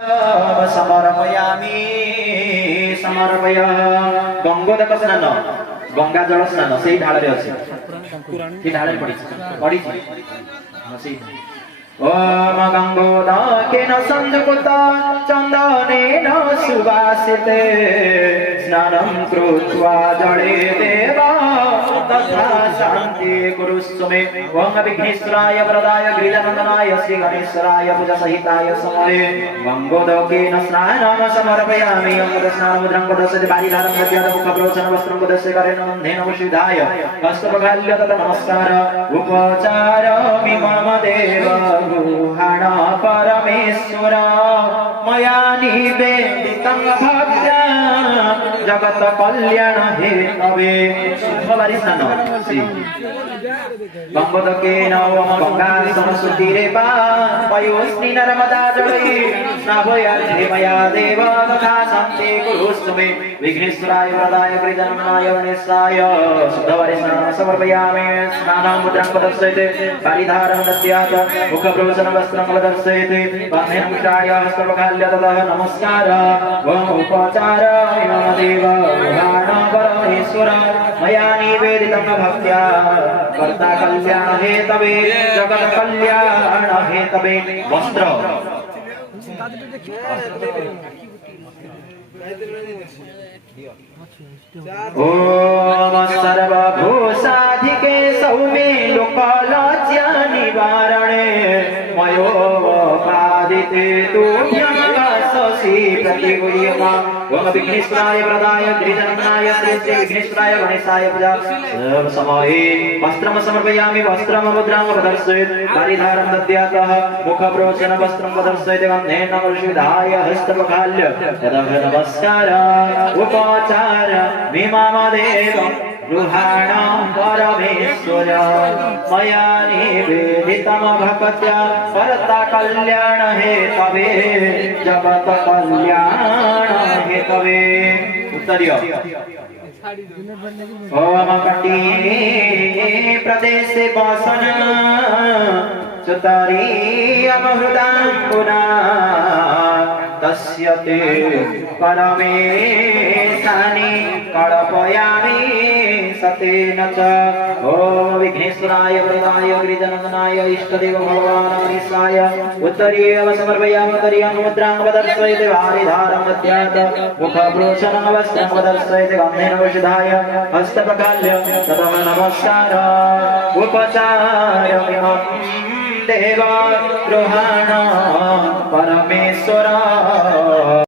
समर्पयामि समर्पय गंगोदक स्नान गंगा जल स्नान से ढाल अच्छे ढाल पड़ी ओम गंगोदकेन संयुक्त चंदनेन सुवासिते स्नानं कृत्वा जले देवा तथा शांति कुरुस्व मे ओम विघ्नेश्वराय वरदाय गिरिजानंदनाय श्री गणेश्वराय पूजा सहिताय समये गंगोदकेन स्नानं समर्पयामि स्नानमुद्रां पदस्य बालिधारं मध्याद मुखप्रोचन वस्त्रं पदस्य करेण बन्धेन विशुद्धाय हस्तप्रक्षाल्य तत नमस्कार उपचारामि मम देव गुहाण परमेश्वर मया निवेदितं भक्त्या जगत कल्याण हेतवे शुभवारी स्नान गंगोदकेन गंगा सरस्वती पयोस्नि नर्मदा जले स्नापयामि मया देव तथा शान्ति कुरुस्व मे विघ्नेश्वराय वरदाय गिरिजानंदनाय गणेशाय शुद्धवारी स्नानं समर्पयामि स्नानमुद्रां प्रदर्शयते बालिधारं दद्यात् मुखप्रोचन वस्त्रं प्रदर्शयते बन्धेन मुष्टाय हस्तप्रक्षाल्य ततः नमस्कार ओम उपचार मम देव गुहाण परमेश्वर मया निवेदितं भक्त्या कर्ता कल्याण हेतवे जगत कल्याण हेतवे वस्त्र ओम सर्वभूषाधिके सौम्ये लोकलज्जा निवारणे मयोपादिते तुभ्यं शशि प्रतिगुह्यमा ओम विघ्नेश्वराय वरदाय गिरिजानंदनाय श्री विघ्नेश्वराय गणेशाय पूजा समये वस्त्रं समर्पयामि वस्त्रं मुद्रां प्रदर्शयेत् बालिधारं दद्यातः मुखप्रोचन वस्त्रं प्रदर्शयेत् गन्धेन विशुद्धाय हस्तप्रक्षाल्य ततः नमस्कार उपचार मम देव गृहाण परमेश्वर मया निवेदितं भक्त्या कर्ता कल्याण हेतवे जगत कल्याण हेतवे उत्तरीय ओम कटी प्रदेशे वसन चतुरीयं हृदाम्बुना तस्य ते परमेशानि कल्पयामि सतेन च ओम विघ्नेश्वराय वरदाय गिरिजानंदनाय इष्टदेव भगवान् गणेशाय उत्तरीयं समर्पयामि उत्तरीयं मुद्रां प्रदर्शयते बालिधारं दद्यात् मुखप्रोचनं वस्त्रं प्रदर्शयते गन्धेन विशुद्धाय हस्तप्रक्षाल्य ततः नमस्कार उपचारामि देव गृहाण परमेश्वर